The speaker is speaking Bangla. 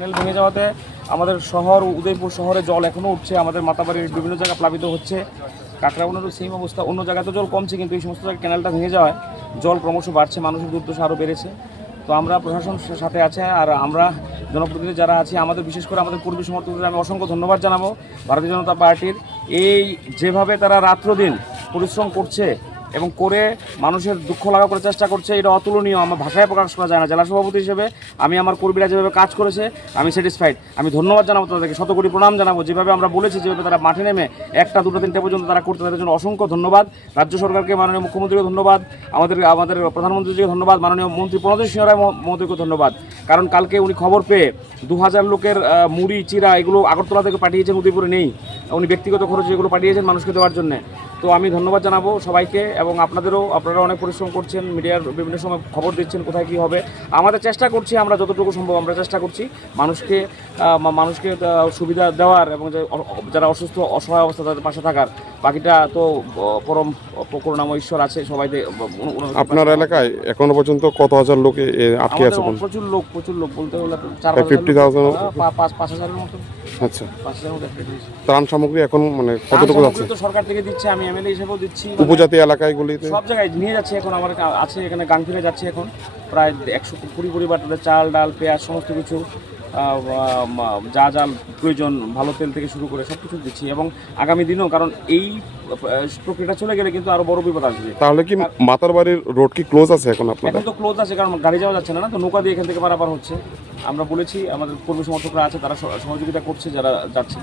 ক্যানেল ভেঙে যাওয়াতে আমাদের শহর উদয়পুর শহরে জল এখনও উঠছে, আমাদের মাতাবাড়ির বিভিন্ন জায়গা প্লাবিত হচ্ছে, কাকরাবনেরও সেম অবস্থা। অন্য জায়গায় তো জল কমছে, কিন্তু এই সমস্ত জায়গায় ক্যানেলটা ভেঙে যাওয়ায় জল ক্রমশ বাড়ছে, মানুষের দুর্দশা আরও বেড়েছে। তো আমরা প্রশাসনের সাথে আছে, আর আমরা জনপ্রতিনিধি যারা আছি, আমাদের বিশেষ করে আমাদের কর্মী সমর্থকদের আমি অসংখ্য ধন্যবাদ জানাবো। ভারতীয় জনতা পার্টির এই যেভাবে তারা রাত্রদিন পরিশ্রম করছে এবং করে মানুষের দুঃখ লাগা করে চেষ্টা করছে, এটা অতুলনীয়, আমার ভাষায় প্রকাশ করা যায় না। জেলা সভাপতি হিসেবে আমি আমার কর্মীরা যেভাবে কাজ করেছে আমি স্যাটিসফাইড। আমি ধন্যবাদ জানাবো তাদেরকে, শতকোটি প্রণাম জানাবো। যেভাবে আমরা বলেছি, যেভাবে তারা মাঠে নেমে 1টা 2টা 3টে পর্যন্ত তারা করতে, তাদের জন্য অসংখ্য ধন্যবাদ। রাজ্য সরকারকে, মাননীয় মুখ্যমন্ত্রীকে ধন্যবাদ, আমাদের প্রধানমন্ত্রীকে ধন্যবাদ, মাননীয় মন্ত্রী প্রণজিৎ সিংহ রায় মহোদয়কে ধন্যবাদ। কারণ কালকে উনি খবর পেয়ে 2000 লোকের মুড়ি চিরা এগুলো আগরতলা থেকে পাঠিয়েছেন, উদয়পুরে নেই, উনি ব্যক্তিগত খরচে এগুলো পাঠিয়েছেন মানুষকে দেওয়ার জন্য। তো আমি ধন্যবাদ জানাবো সবাইকে, এবং আপনারা অনেক পরিশ্রম করছেন, মিডিয়ার বিভিন্ন সময় খবর দিচ্ছেন কোথায় কী হবে। আমাদের চেষ্টা করছি, আমরা যতটুকু সম্ভব আমরা চেষ্টা করছি মানুষকে সুবিধা দেওয়ার, এবং যারা অসুস্থ অসহায় অবস্থা তাদের পাশে থাকার। বাকিটা তো পরম করুণাময় ঈশ্বর আছে সবাই। আপনার এলাকায় এখনো পর্যন্ত কত হাজার লোক আটকে আছে? প্রচুর লোক বলতে হলে 50,000 5,000-এর মতো। আচ্ছা, ত্রাণ সামগ্রী এখন মানে কতটুকু যাচ্ছে? তো সরকার থেকে দিচ্ছে, আমি এমএলএ হিসেবেও দিচ্ছি, উপজাতি এলাকাগুলিতে সব জায়গায় নিয়ে যাচ্ছে। এখন আমার আছে এখানে গাংফিরে যাচ্ছে, এখন প্রায় 120 পরিবার, তাদের চাল ডাল পেঁয়াজ সমস্ত কিছু, যা যা প্রয়োজন, ভালো তেল থেকে শুরু করে সব কিছু দিচ্ছি। এবং আগামী দিনেও, কারণ এই প্রক্রিয়াটা চলে গেলে কিন্তু আরও বড় বিপদ আসবে। তাহলে কি মাতারবাড়ির রোড কি ক্লোজ আছে এখন আপনাদের? এখন তো ক্লোজ আছে, কারণ গাড়ি যাওয়া যাচ্ছে না, তো নৌকা দিয়ে এখান থেকে পারাপার হচ্ছে। আমরা বলেছি, আমাদের কর্মী সমর্থকরা আছে, তারা সহযোগিতা করছে, যারা যাচ্ছে।